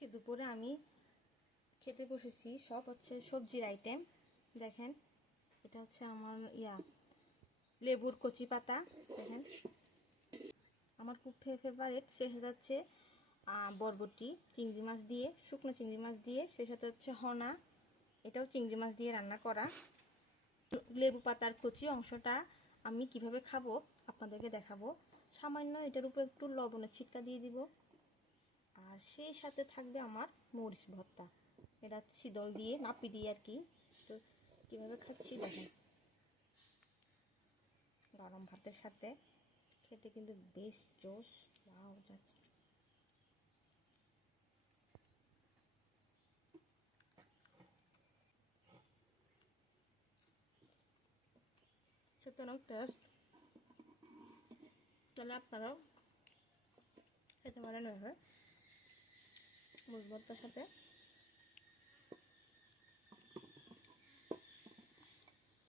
আজকে দুপুরে আমি খেতে বসেছি সব হচ্ছে সবজির আইটেম। দেখেন এটা হচ্ছে আমার লেবুর কচি পাতা। দেখেন আমার খুব ফেভারিট। সে সাথে হচ্ছে বরবটি চিংড়ি মাছ দিয়ে, শুকনো চিংড়ি মাছ দিয়ে, সে সাথে হচ্ছে হনা, এটাও চিংড়ি মাছ দিয়ে রান্না করা। লেবু পাতার কচি অংশটা আমি কিভাবে খাবো আপনাদেরকে দেখাবো। সামান্য এটার উপর একটু লবণের ছিটকা দিয়ে দিব, আর সেই সাথে থাকবে আমার মরিচ ভর্তা। এটা শীতল দিয়ে নাপি দিয়ে আর কি। তো কীভাবে খাচ্ছি দেখেন, গরম ভাতের সাথে খেতে কিন্তু বেশ জোস। ওয়াও, জাস্ট সত্যি অনেক টেস্ট। তাহলে আপনারাও খেতে পারেন এভাবে মরিচ ভর্তার সাথে।